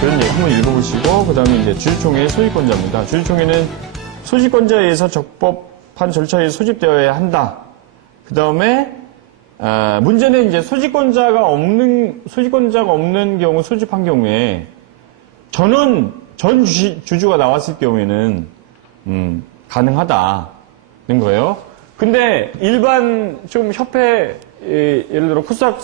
그런 얘기 한번 읽어보시고, 그 다음에 이제 주주총회의 소집권자입니다. 주주총회는 소집권자에 의해서 적법한 절차에 소집되어야 한다. 그 다음에, 문제는 이제 소집권자가 없는 경우, 소집한 경우에, 전 주주가 나왔을 경우에는, 가능하다는 거예요. 근데 일반 좀 협회, 예를 들어 코스닥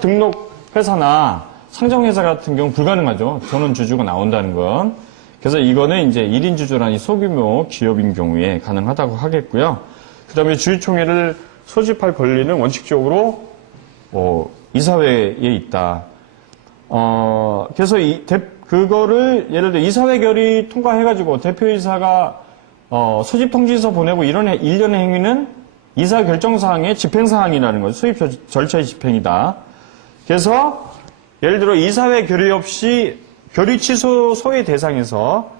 등록 회사나 상정회사 같은 경우 불가능하죠. 전원 주주가 나온다는 건. 그래서 이거는 이제 1인 주주라는 소규모 기업인 경우에 가능하다고 하겠고요. 그 다음에 주주총회를 소집할 권리는 원칙적으로, 이사회에 있다. 그래서 그거를 예를 들어 이사회 결의 통과해가지고 대표이사가 소집 통지서 보내고 이런 일련의 행위는 이사 결정사항의 집행사항이라는 거죠. 소집 절차의 집행이다. 그래서 예를 들어 이사회 결의 없이 결의 취소 소외 대상에서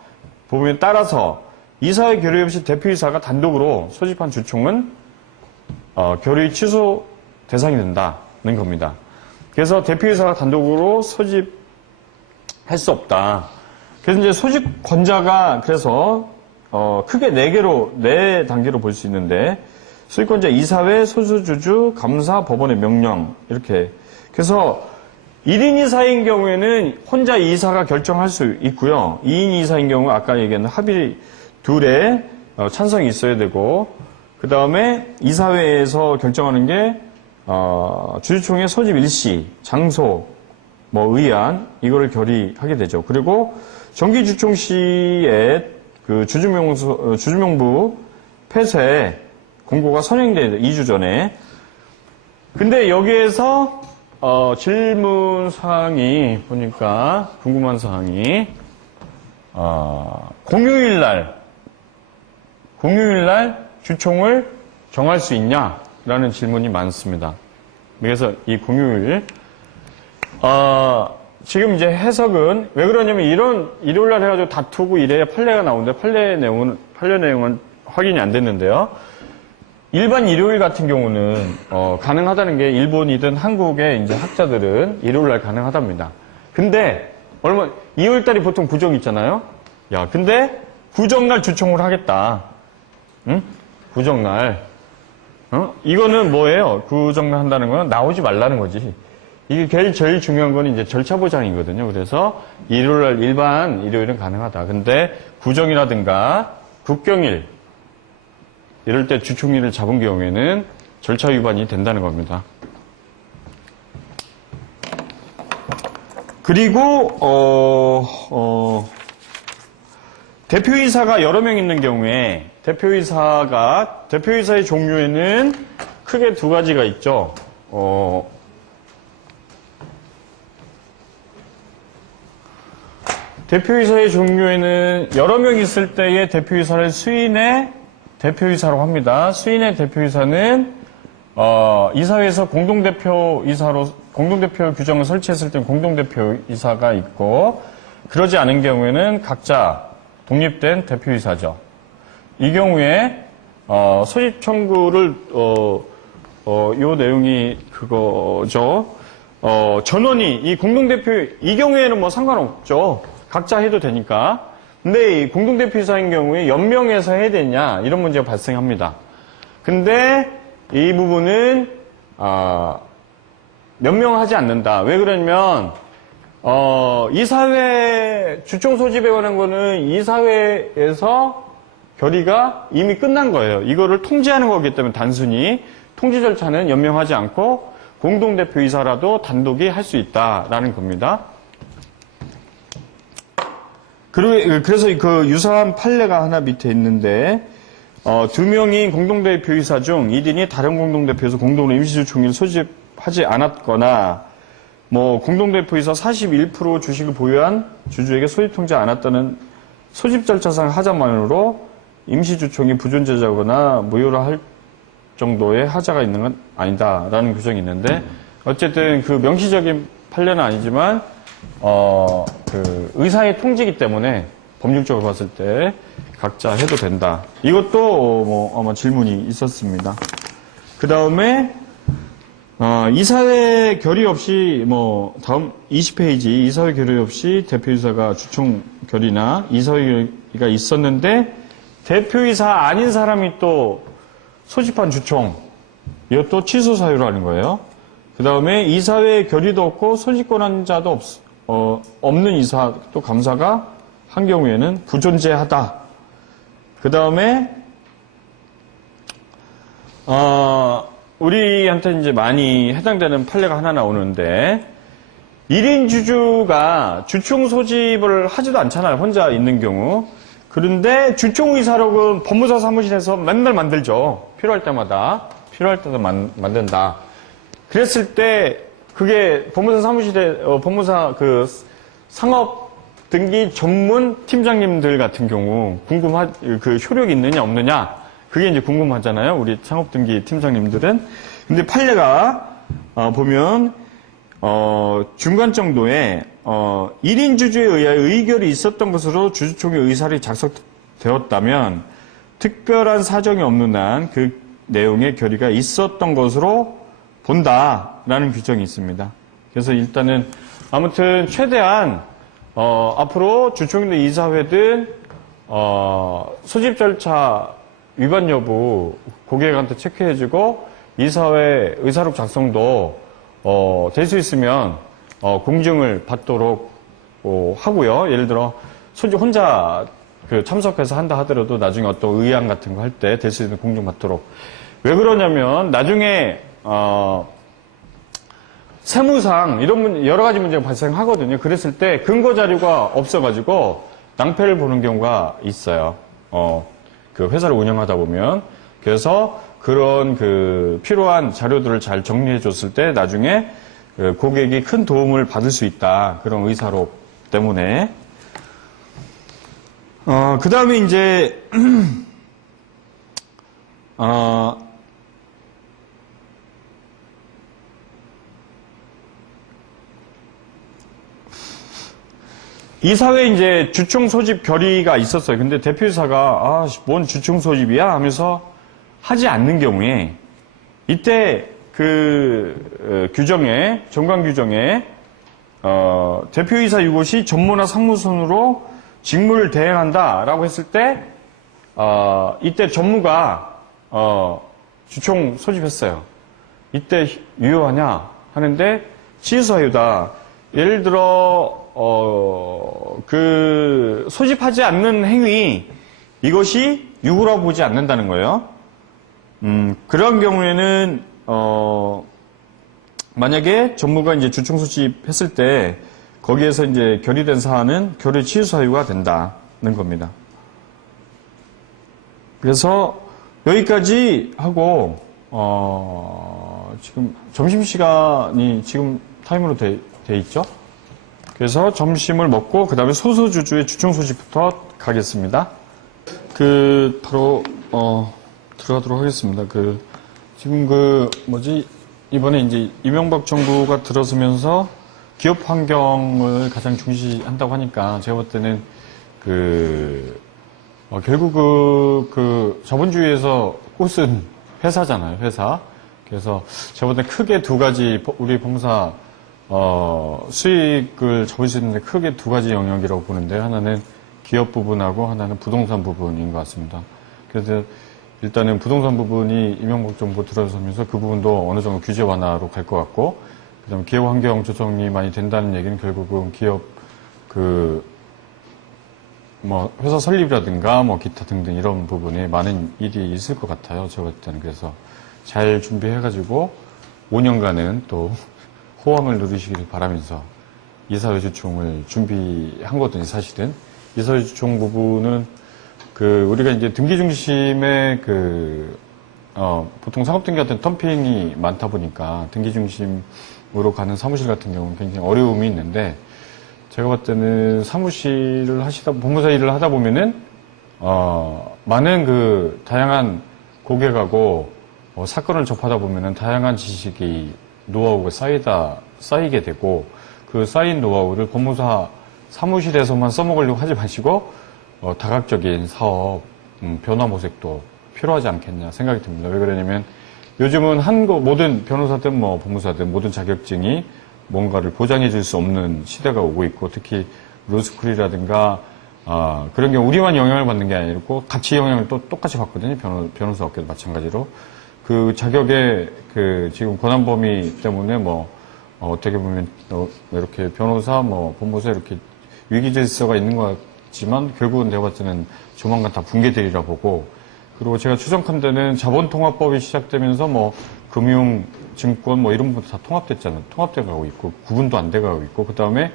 보면 따라서 이사회 결의 없이 대표이사가 단독으로 소집한 주총은 결의 취소 대상이 된다는 겁니다. 그래서 대표이사가 단독으로 소집할 수 없다. 그래서 이제 소집권자가 그래서 크게 4단계로 볼 수 있는데 소집권자 이사회, 소수주주, 감사, 법원의 명령 이렇게. 그래서 1인 이사인 경우에는 혼자 이사가 결정할 수 있고요. 2인 이사인 경우 아까 얘기한 합의 둘에 찬성이 있어야 되고 그 다음에 이사회에서 결정하는 게 주주총회 소집 일시, 장소, 의안 이거를 결의하게 되죠. 그리고 정기주총 시에 그 주주명부 폐쇄 공고가 선행돼야 2주 전에. 근데 여기에서 질문 사항이 보니까 궁금한 사항이 공휴일날 주총을 정할 수 있냐라는 질문이 많습니다. 그래서 이 공휴일 지금 이제 해석은 왜 그러냐면 이런 일요일날 해가지고 다투고 이래야 판례가 나오는데 판례 내용은 확인이 안 됐는데요. 일반 일요일 같은 경우는 가능하다는 게 일본이든 한국의 이제 학자들은 일요일날 가능하답니다. 근데 2월달이 보통 구정 있잖아요. 야, 근데 구정날 주총을 하겠다. 응? 구정날. 이거는 뭐예요? 구정날 한다는 건 나오지 말라는 거지. 이게 제일 중요한 건 이제 절차 보장이거든요. 그래서 일요일날 일반 일요일은 가능하다. 근데 구정이라든가 국경일 이럴 때 주총일을 잡은 경우에는 절차 위반이 된다는 겁니다. 그리고 대표이사가 여러 명 있는 경우에 대표이사의 종류에는 크게 2가지가 있죠. 대표이사의 종류에는 여러 명 있을 때의 대표이사를 수인의 대표이사라고 합니다. 수인의 대표이사는 이사회에서 공동대표 규정을 설치했을 때 공동대표이사가 있고 그러지 않은 경우에는 각자 독립된 대표이사죠. 이 경우에 소집 청구를 요 내용이 그거죠. 전원이 이 공동대표 이 경우에는 뭐 상관없죠. 각자 해도 되니까. 근데 이 공동대표이사인 경우에 연명해서 해야 되냐 이런 문제가 발생합니다. 근데 이 부분은 연명하지 않는다. 왜 그러냐면 이사회 주총 소집에 관한 거는 이사회에서 결의가 이미 끝난 거예요. 이거를 통지하는 거기 때문에 단순히 통지 절차는 연명하지 않고 공동대표이사라도 단독이 할 수 있다라는 겁니다. 그래서 그 유사한 판례가 하나 밑에 있는데 2명인 공동대표이사 중 1인이 다른 공동대표에서 공동으로 임시주총회를 소집하지 않았거나 공동대표이사 41% 주식을 보유한 주주에게 소집 통지 않았다는 소집 절차상 하자만으로 임시주총이 부존재자거나 무효라 할 정도의 하자가 있는 건 아니다라는 규정이 있는데 어쨌든 그 명시적인 판례는 아니지만 그 의사의 통지이기 때문에 법률적으로 봤을 때 각자 해도 된다. 이것도 아마 질문이 있었습니다. 그 다음에 이사회 결의 없이, 다음 20페이지, 이사회 결의 없이 대표이사가 주총 결의나 이사회 결의가 있었는데, 대표이사 아닌 사람이 또 소집한 주총, 이것도 취소 사유로 하는 거예요. 그 다음에 이사회 결의도 없고 소집권한자도 없는 이사, 또 감사가 한 경우에는 부존재하다. 그 다음에, 우리한테 이제 많이 해당되는 판례가 하나 나오는데, 1인 주주가 주총 소집을 하지도 않잖아요. 혼자 있는 경우. 그런데 주총 의사록은 법무사 사무실에서 맨날 만들죠. 필요할 때마다 만든다. 그랬을 때, 그게 법무사 사무실에, 법무사 상업 등기 전문 팀장님들 같은 경우, 그 효력이 있느냐, 없느냐, 그게 이제 궁금하잖아요. 우리 상업등기 팀장님들은. 근데 판례가, 보면, 중간 정도에, 1인 주주에 의하여 의결이 있었던 것으로 주주총회 의사록이 작성되었다면, 특별한 사정이 없는 한 그 내용의 결의가 있었던 것으로 본다라는 규정이 있습니다. 그래서 일단은, 아무튼, 최대한, 앞으로 주총회든 이사회든, 소집 절차 위반 여부 고객한테 체크해주고, 이사회 의사록 작성도, 될 수 있으면, 공증을 받도록, 하고요. 예를 들어, 혼자 참석해서 한다 하더라도 나중에 어떤 의안 같은 거 할 때 될 수 있는 공증 받도록. 왜 그러냐면, 나중에, 세무상 이런 여러 가지 문제가 발생하거든요. 그랬을 때 근거 자료가 없어가지고 낭패를 보는 경우가 있어요. 그 회사를 운영하다 보면. 그래서 그런 필요한 자료들을 잘 정리해 줬을 때 나중에 고객이 큰 도움을 받을 수 있다. 그런 의사록 때문에. 그 다음에 이제, 이사회에 이제 주총 소집 결의가 있었어요. 근데 대표이사가, 뭔 주총 소집이야? 하면서 하지 않는 경우에, 이때 규정에, 정관 규정에, 대표이사 유고시 전무나 상무선으로 직무를 대행한다라고 했을 때, 이때 전무가, 주총 소집했어요. 이때 유효하냐? 하는데, 취소사유다. 예를 들어, 소집하지 않는 행위, 이것이 유고라고 보지 않는다는 거예요. 그런 경우에는, 만약에 전무가 이제 주총 소집했을 때, 거기에서 이제 결의된 사안은 결의 취소 사유가 된다는 겁니다. 그래서 여기까지 하고, 지금 점심시간이 지금 타임으로 돼 있죠? 그래서 점심을 먹고 그 다음에 소수주주의 주총 소집부터 가겠습니다. 바로 들어가도록 하겠습니다. 지금 이번에 이제 이명박 정부가 들어서면서 기업 환경을 가장 중시한다고 하니까 제가 볼 때는 결국 자본주의에서 꽃은 회사잖아요, 회사. 그래서 제가 볼 때 크게 두 가지 우리 봉사 수익을 잡을 수 있는데 크게 두 가지 영역이라고 보는데 하나는 기업 부분하고 하나는 부동산 부분인 것 같습니다. 그래서 일단은 부동산 부분이 이명박 정부 들어서면서 그 부분도 어느 정도 규제 완화로 갈 것 같고, 그 다음에 기업 환경 조정이 많이 된다는 얘기는 결국은 기업 회사 설립이라든가 기타 등등 이런 부분에 많은 일이 있을 것 같아요. 제가 볼 때는. 그래서 잘 준비해가지고 5년간은 또 호황을 누리시기를 바라면서 이사회 주총을 준비한 거거든요, 사실은. 이사회 주총 부분은 우리가 이제 등기 중심의 보통 상업등기 같은 덤핑이 많다 보니까 등기 중심으로 가는 사무실 같은 경우는 굉장히 어려움이 있는데, 제가 봤을 때는 법무사 일을 하다 보면은, 많은 다양한 고객하고 사건을 접하다 보면은 다양한 지식이 노하우가 쌓이게 되고, 그 쌓인 노하우를 법무사 사무실에서만 써먹으려고 하지 마시고, 다각적인 사업, 변화 모색도 필요하지 않겠냐 생각이 듭니다. 왜 그러냐면, 요즘은 모든 변호사든 뭐 법무사든 모든 자격증이 뭔가를 보장해 줄 수 없는 시대가 오고 있고, 특히 로스쿨이라든가 그런 게 우리만 영향을 받는 게 아니고 같이 영향을 또 똑같이 받거든요. 변호사 업계도 마찬가지로. 그 자격의 지금 권한 범위 때문에 어떻게 보면 이렇게 변호사 법무사 이렇게 위기 질서가 있는 것 같지만 결국은 내가 봤을 때는 조만간 다 붕괴되리라 보고, 그리고 제가 추정컨대는 자본통합법이 시작되면서 금융, 증권 이런 부분 다 통합됐잖아요. 통합돼 가고 있고 구분도 안 돼 가고 있고, 그 다음에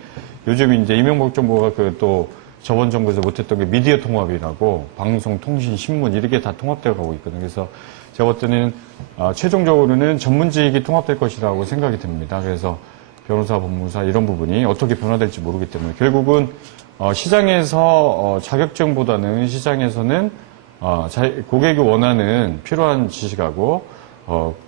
요즘 이제 이명박 정부가 또 저번 정부에서 못했던 게 미디어 통합이라고 방송, 통신, 신문 이렇게 다 통합돼 가고 있거든요. 그래서 제가 볼 때는 최종적으로는 전문직이 통합될 것이라고 생각이 듭니다. 그래서 변호사, 법무사 이런 부분이 어떻게 변화될지 모르기 때문에 결국은 시장에서 자격증보다는 시장에서는 고객이 원하는 필요한 지식하고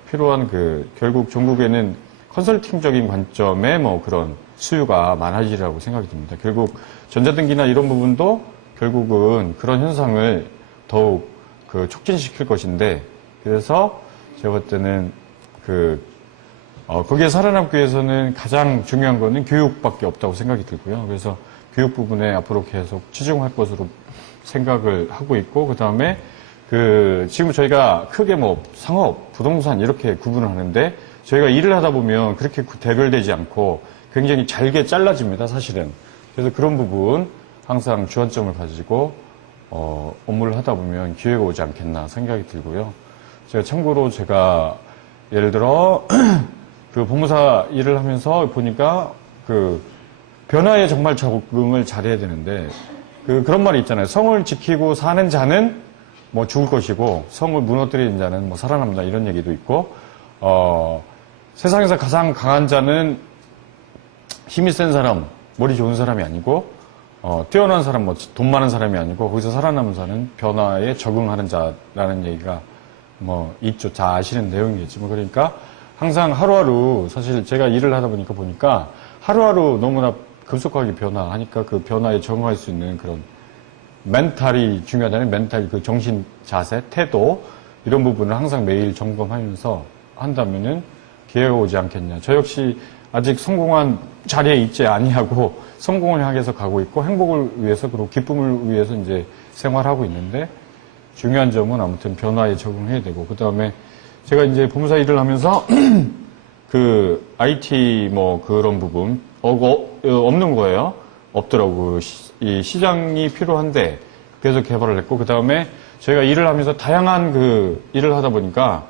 필요한 결국 전국에는 컨설팅적인 관점의 그런 수요가 많아지리라고 생각이 듭니다. 결국 전자등기나 이런 부분도 결국은 그런 현상을 더욱 촉진시킬 것인데, 그래서 제가 볼 때는 거기에 살아남기 위해서는 가장 중요한 거는 교육밖에 없다고 생각이 들고요. 그래서 교육 부분에 앞으로 계속 치중할 것으로 생각을 하고 있고, 그 다음에 지금 저희가 크게 상업, 부동산 이렇게 구분을 하는데, 저희가 일을 하다 보면 그렇게 대별되지 않고 굉장히 잘게 잘라집니다, 사실은. 그래서 그런 부분 항상 주안점을 가지고 업무를 하다 보면 기회가 오지 않겠나 생각이 들고요. 참고로 제가 예를 들어 법무사 일을 하면서 보니까 변화에 정말 적응을 잘해야 되는데, 그런 말이 있잖아요. 성을 지키고 사는 자는 죽을 것이고 성을 무너뜨리는 자는 살아남는다, 이런 얘기도 있고, 세상에서 가장 강한 자는 힘이 센 사람, 머리 좋은 사람이 아니고 뛰어난 사람, 돈 많은 사람이 아니고 거기서 살아남은 자는 변화에 적응하는 자라는 얘기가 있죠. 다 아시는 내용이겠지. 그러니까 항상 하루하루, 사실 제가 일을 하다 보니까 하루하루 너무나 급속하게 변화하니까 그 변화에 적응할 수 있는 그런 멘탈이 중요하다는 멘탈, 정신, 자세, 태도 이런 부분을 항상 매일 점검하면서 한다면은 기회가 오지 않겠냐. 저 역시 아직 성공한 자리에 있지 아니하고 성공을 향해서 가고 있고 행복을 위해서 그리고 기쁨을 위해서 이제 생활하고 있는데, 중요한 점은 아무튼 변화에 적응해야 되고, 그 다음에 제가 이제 법무사 일을 하면서 IT 그런 부분 없는 거예요. 없더라고. 이 시장이 필요한데 그래서 개발을 했고, 그 다음에 저희가 일을 하면서 다양한 일을 하다 보니까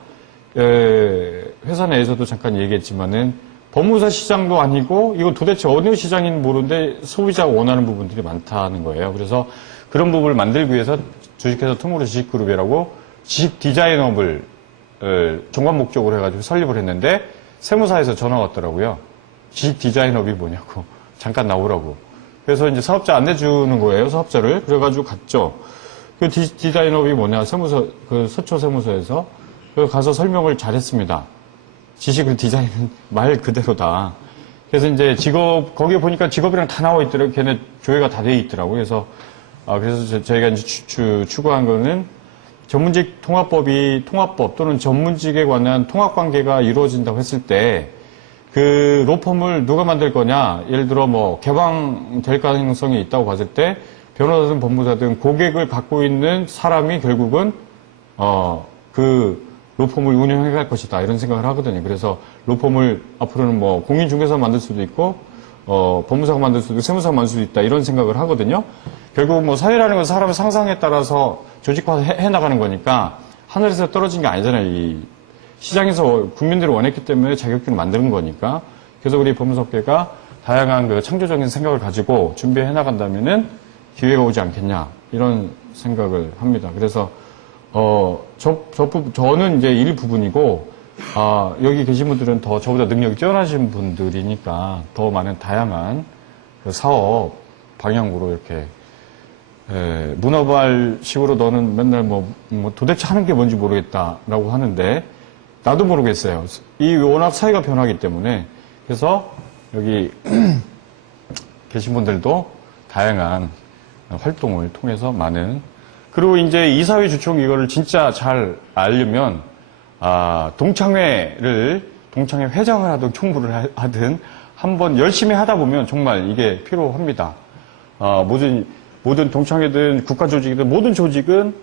회사 내에서도 잠깐 얘기했지만은 법무사 시장도 아니고 이거 도대체 어느 시장인지 모르는데 소비자가 원하는 부분들이 많다는 거예요. 그래서 그런 부분을 만들기 위해서 주식회사 투모로우 지식그룹이라고 지식 디자인업을 종관 목적으로 해가지고 설립을 했는데, 세무사에서 전화가 왔더라고요. 지식 디자인업이 뭐냐고 잠깐 나오라고. 그래서 이제 사업자 안 내주는 거예요, 사업자를. 그래가지고 갔죠. 디자인업이 뭐냐, 서초 세무서에서. 그래서 가서 설명을 잘했습니다. 지식을 디자인은 말 그대로다. 그래서 이제 거기에 보니까 직업이랑 다 나와 있더라고요. 걔네 조회가 다 돼 있더라고요. 그래서 저희가 이제 추구한 거는 전문직 통합법 또는 전문직에 관한 통합관계가 이루어진다고 했을 때, 로펌을 누가 만들 거냐, 예를 들어 개방될 가능성이 있다고 봤을 때, 변호사든 법무사든 고객을 갖고 있는 사람이 결국은, 로펌을 운영해 갈 것이다, 이런 생각을 하거든요. 그래서 로펌을 앞으로는 공인중개사 만들 수도 있고, 법무사가 만들 수도 있고, 세무사가 만들 수도 있다, 이런 생각을 하거든요. 결국 사회라는 건 사람의 상상에 따라서 조직화 해나가는 거니까 하늘에서 떨어진 게 아니잖아요. 이 시장에서 국민들이 원했기 때문에 자격증을 만드는 거니까. 그래서 우리 법무사업계가 다양한 창조적인 생각을 가지고 준비해 나간다면은 기회가 오지 않겠냐, 이런 생각을 합니다. 그래서 저는 이제 일부분이고, 여기 계신 분들은 더 저보다 능력이 뛰어나신 분들이니까 더 많은 다양한 사업 방향으로 이렇게, 문어발식으로 너는 맨날 도대체 하는 게 뭔지 모르겠다라고 하는데, 나도 모르겠어요. 워낙 사회가 변하기 때문에. 그래서 여기 계신 분들도 다양한 활동을 통해서 그리고 이제 이사회 주총 이거를 진짜 잘 알려면, 동창회 회장을 하든 총무를 하든 한번 열심히 하다 보면 정말 이게 필요합니다. 모든 동창회든 국가조직이든 모든 조직은,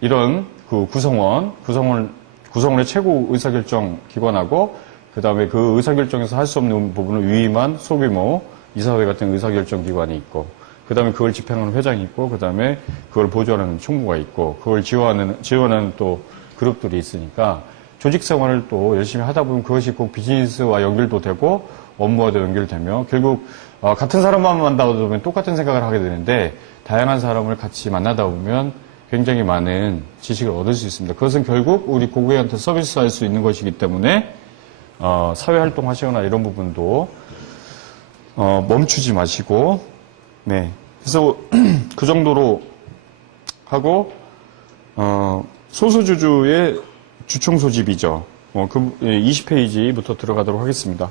이런 그 구성원의 최고 의사결정 기관하고, 그 다음에 그 의사결정에서 할 수 없는 부분을 위임한 소규모 이사회 같은 의사결정 기관이 있고, 그 다음에 그걸 집행하는 회장이 있고, 그 다음에 그걸 보조하는 총무가 있고, 그걸 지원하는 또 그룹들이 있으니까, 조직 생활을 또 열심히 하다 보면 그것이 꼭 비즈니스와 연결도 되고, 업무와도 연결되며, 결국, 같은 사람만 만나다 보면 똑같은 생각을 하게 되는데, 다양한 사람을 같이 만나다 보면 굉장히 많은 지식을 얻을 수 있습니다. 그것은 결국 우리 고객한테 서비스할 수 있는 것이기 때문에, 사회활동 하시거나 이런 부분도, 멈추지 마시고, 네. 그래서 그 정도로 하고, 소수주주의 주총 소집이죠. 20페이지부터 들어가도록 하겠습니다.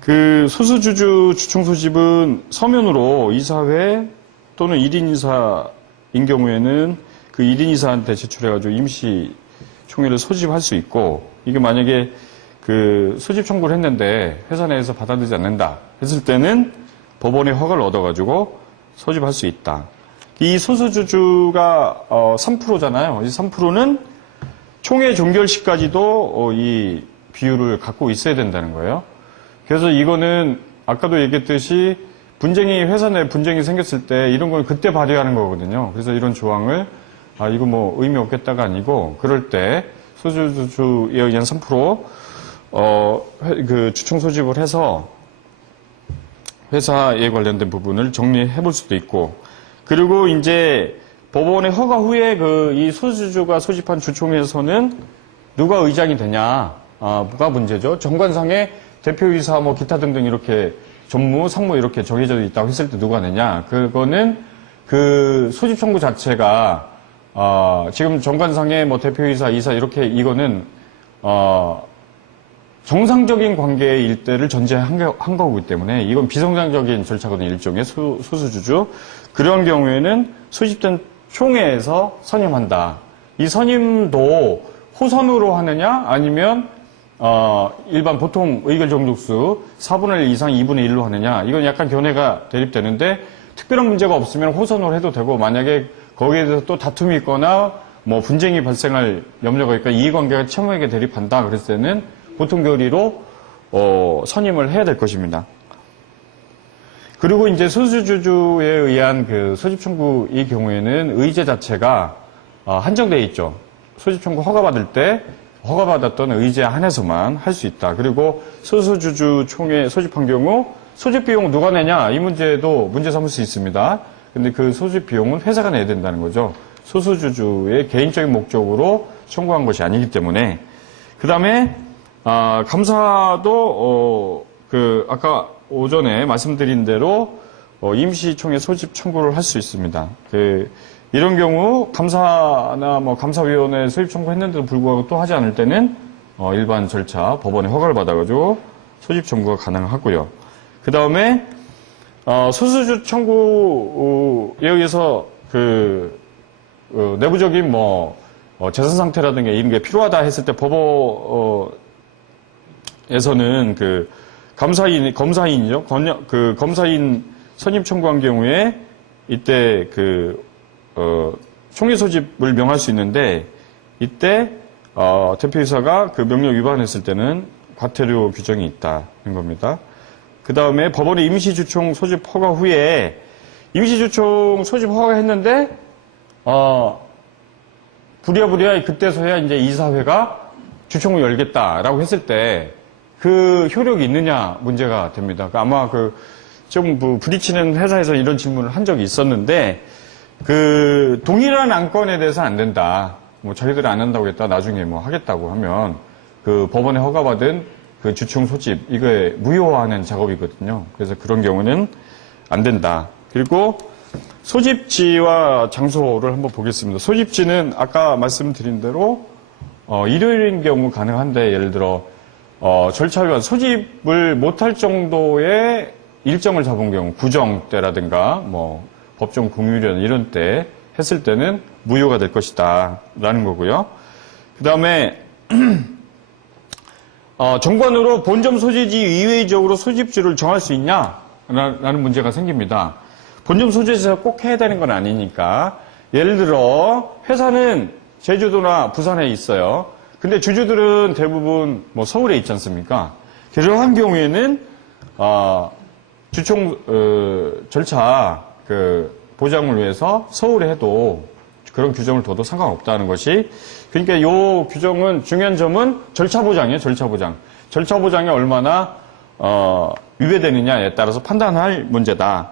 그 소수주주 주총 소집은 서면으로 이사회 또는 1인 이사인 경우에는 그 1인 이사한테 제출해가지고 임시 총회를 소집할 수 있고, 이게 만약에 그 소집 청구를 했는데 회사 내에서 받아들이지 않는다 했을 때는 법원의 허가를 얻어가지고 소집할 수 있다. 이 소수주주가 3%잖아요. 이 3%는 총회 종결 시까지도 이 비율을 갖고 있어야 된다는 거예요. 그래서 이거는 아까도 얘기했듯이 회사 내 분쟁이 생겼을 때 이런 걸 그때 발휘하는 거거든요. 그래서 이런 조항을 이거 뭐 의미 없겠다가 아니고, 그럴 때 소수주주에 의한 3% 그 주총 소집을 해서 회사에 관련된 부분을 정리해 볼 수도 있고, 그리고 이제 법원의 허가 후에 이 소수주주가 소집한 주총에서는 누가 의장이 되냐가 문제죠. 정관상에 대표이사 뭐 기타 등등 이렇게 전무, 상무 이렇게 정해져 있다고 했을 때 누가 내냐. 그거는 그 소집 청구 자체가 지금 정관상에 뭐 대표이사, 이사 이렇게 이거는 정상적인 관계일 때를 전제한 거기 때문에 이건 비정상적인 절차거든요. 일종의 소수주주. 그런 경우에는 소집된 총회에서 선임한다. 이 선임도 호선으로 하느냐 아니면 일반 보통 의결 정족수 4분의 1 이상 2분의 1로 하느냐, 이건 약간 견해가 대립되는데, 특별한 문제가 없으면 호선으로 해도 되고, 만약에 거기에 대해서 또 다툼이 있거나 뭐 분쟁이 발생할 염려가 있거나 이해관계가 첨예하게 대립한다 그랬을 때는 보통 결의로 선임을 해야 될 것입니다. 그리고 이제 소수주주에 의한 그 소집 청구의 경우에는 의제 자체가 한정되어 있죠. 소집 청구 허가받을 때 허가받았던 의제 한해서만 할 수 있다. 그리고 소수주주 총회 소집한 경우 소집 비용 누가 내냐, 이 문제도 문제 삼을 수 있습니다. 근데 그 소집 비용은 회사가 내야 된다는 거죠. 소수주주의 개인적인 목적으로 청구한 것이 아니기 때문에. 그 다음에 감사도 아까 오전에 말씀드린 대로 임시총회 소집 청구를 할 수 있습니다. 이런 경우 감사나 뭐 감사위원회 소집 청구했는데도 불구하고 또 하지 않을 때는 일반 절차 법원의 허가를 받아가지고 소집 청구가 가능하고요. 그 다음에 소수주 청구에 의해서 내부적인 뭐 재산 상태라든가 이런 게 필요하다 했을 때 법원에서는 검사인이죠. 검사인 선임 청구한 경우에 이때 총회 소집을 명할 수 있는데, 이때 대표이사가 그 명령 위반했을 때는 과태료 규정이 있다는 겁니다. 그 다음에 법원의 임시주총 소집 허가 후에 임시주총 소집 허가했는데 부랴부랴 그때서야 이제 이사회가 주총을 열겠다라고 했을 때 그 효력이 있느냐 문제가 됩니다. 아마 좀 부딪히는 회사에서 이런 질문을 한 적이 있었는데, 동일한 안건에 대해서 안 된다. 뭐 자기들이 안 한다고 했다. 나중에 뭐 하겠다고 하면 법원에 허가받은 주총 소집 이거에 무효화하는 작업이거든요. 그래서 그런 경우는 안 된다. 그리고 소집지와 장소를 한번 보겠습니다. 소집지는 아까 말씀드린 대로 일요일인 경우 가능한데, 예를 들어 절차 위반 소집을 못할 정도의 일정을 잡은 경우, 구정 때라든가 뭐 법정 공휴일이나 이런 때 했을 때는 무효가 될 것이다 라는 거고요. 그 다음에 정관으로 본점 소재지 이외적으로 소집주를 정할 수 있냐 라는 문제가 생깁니다. 본점 소재지에서 꼭 해야 되는 건 아니니까. 예를 들어 회사는 제주도나 부산에 있어요. 근데 주주들은 대부분 뭐 서울에 있지 않습니까? 그러한 경우에는 주총 절차 보장을 위해서 서울에 해도 그런 규정을 둬도 상관없다는 것이, 그러니까 이 규정은 중요한 점은 절차 보장이에요. 절차 보장. 절차 보장이 얼마나 위배되느냐에 따라서 판단할 문제다.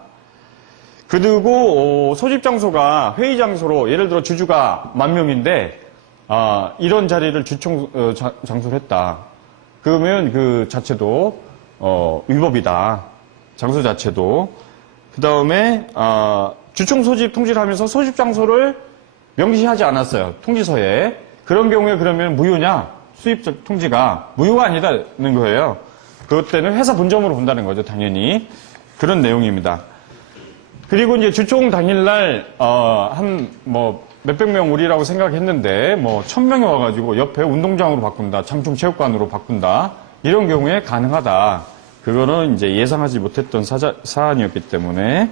그리고 소집 장소가 회의 장소로, 예를 들어 주주가 10,000명인데 이런 자리를 주총 장소로 했다. 그러면 그 자체도 위법이다. 장소 자체도. 그 다음에 주총 소집 통지를 하면서 소집 장소를 명시하지 않았어요. 통지서에. 그런 경우에 그러면 무효냐? 수입 통지가 무효가 아니다는 거예요. 그것 때는 회사 본점으로 본다는 거죠. 당연히. 그런 내용입니다. 그리고 이제 주총 당일날 몇백 명 오리라고 생각했는데 1,000명이 와가지고 옆에 운동장으로 바꾼다, 장충체육관으로 바꾼다, 이런 경우에 가능하다. 그거는 이제 예상하지 못했던 사안이었기 때문에.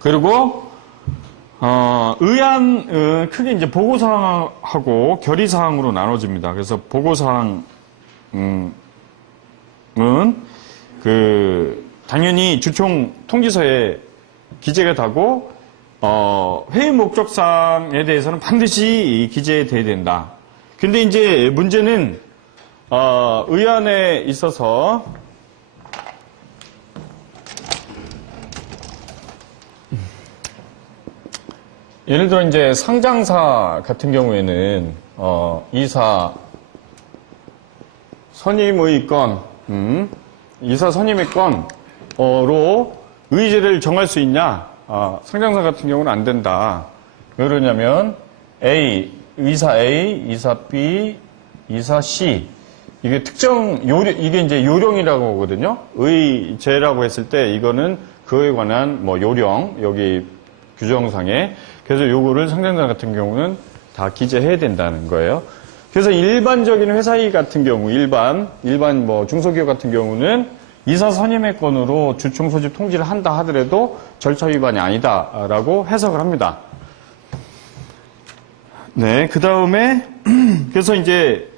그리고 의안은 크게 이제 보고사항하고 결의사항으로 나눠집니다. 그래서 보고사항은 당연히 주총 통지서에 기재가 되고 회의 목적사항에 대해서는 반드시 기재돼야 된다. 근데 이제 문제는 의안에 있어서 예를 들어 이제 상장사 같은 경우에는 이사 선임의 건, 이사 선임의 건으로 의제를 정할 수 있냐? 상장사 같은 경우는 안 된다. 왜 그러냐면 A, 이사 A, 이사 B, 이사 C, 이게 이게 이제 요령이라고 하거든요. 의제라고 했을 때 이거는 그에 관한 요령, 여기 규정상에. 그래서 요거를 상장사 같은 경우는 다 기재해야 된다는 거예요. 그래서 일반적인 회사의 같은 경우, 일반 중소기업 같은 경우는 이사 선임의 건으로 주총 소집 통지를 한다 하더라도 절차 위반이 아니다라고 해석을 합니다. 네, 그 다음에 그래서 이제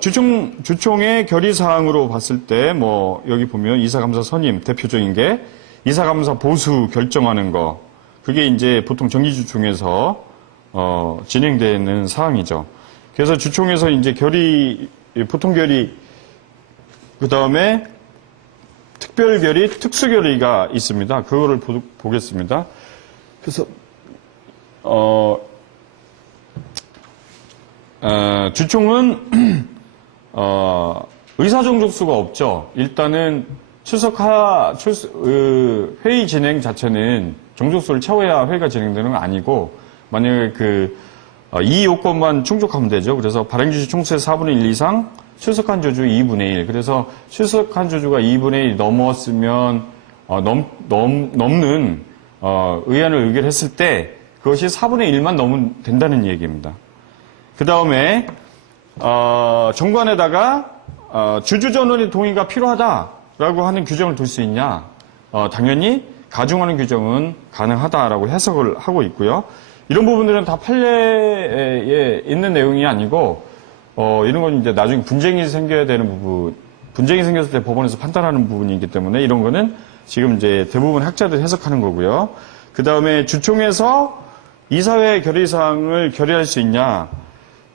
주총의 결의사항으로 봤을 때 여기 보면 이사감사 선임 대표적인 게 이사감사 보수 결정하는 거, 그게 이제 보통 정기주총에서 진행되는 사항이죠. 그래서 주총에서 이제 보통 결의, 그 다음에 특별 결의, 특수 결의가 있습니다. 그거를 보겠습니다. 그래서 주총은 의사 종족수가 없죠. 일단은 회의 진행 자체는 종족수를 채워야 회의가 진행되는 건 아니고, 만약에 이 요건만 충족하면 되죠. 그래서 발행주주 총수의 4분의 1 이상, 출석한 주주 2분의 1. 그래서 출석한 주주가 2분의 1 넘었으면, 넘는, 의안을 의결했을 때, 그것이 4분의 1만 넘으면 된다는 얘기입니다. 그 다음에, 정관에다가, 주주 전원의 동의가 필요하다라고 하는 규정을 둘 수 있냐? 당연히, 가중하는 규정은 가능하다라고 해석을 하고 있고요. 이런 부분들은 다 판례에 있는 내용이 아니고, 이런 건 이제 나중에 분쟁이 생겨야 되는 부분, 분쟁이 생겼을 때 법원에서 판단하는 부분이기 때문에 이런 거는 지금 이제 대부분 학자들이 해석하는 거고요. 그 다음에 주총에서 이사회 결의사항을 결의할 수 있냐?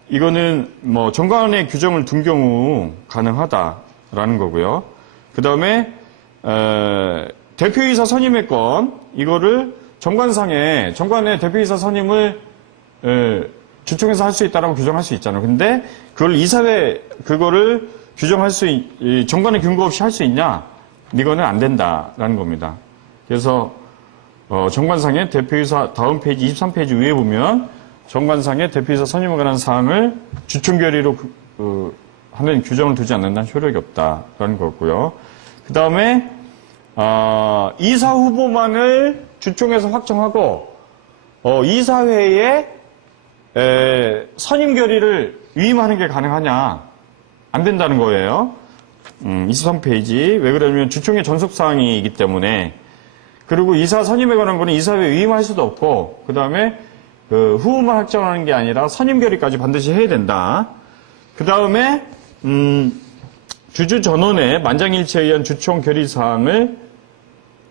이거는 정관의 규정을 둔 경우 가능하다라는 거고요. 그 다음에, 대표이사 선임의 건, 이거를 정관의 대표이사 선임을 주총에서 할 수 있다라고 규정할 수 있잖아요. 근데 그걸 그거를 규정할 정관의 근거 없이 할 수 있냐? 이거는 안 된다라는 겁니다. 그래서 정관상의 대표이사 다음 페이지 23페이지 위에 보면 정관상의 대표이사 선임에 관한 사항을 주총 결의로 하는 규정을 두지 않는다는 효력이 없다라는 거고요. 그 다음에 이사 후보만을 주총에서 확정하고 이사회에 선임 결의를 위임하는 게 가능하냐? 안 된다는 거예요. 23페이지. 왜 그러냐면 주총의 전속사항이기 때문에. 그리고 이사 선임에 관한 거는 이사회에 위임할 수도 없고, 그 다음에 후보만 확정하는 게 아니라 선임 결의까지 반드시 해야 된다. 그 다음에 주주 전원의 만장일치에 의한 주총 결의사항을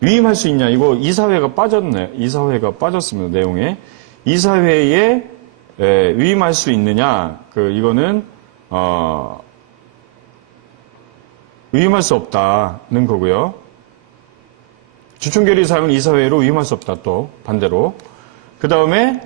위임할 수 있냐. 이거 이사회가 빠졌네. 이사회가 빠졌습니다. 내용에. 이사회에 위임할 수 있느냐. 이거는 위임할 수 없다는 거고요. 주총 결의사항은 이사회로 위임할 수 없다. 또 반대로. 그 다음에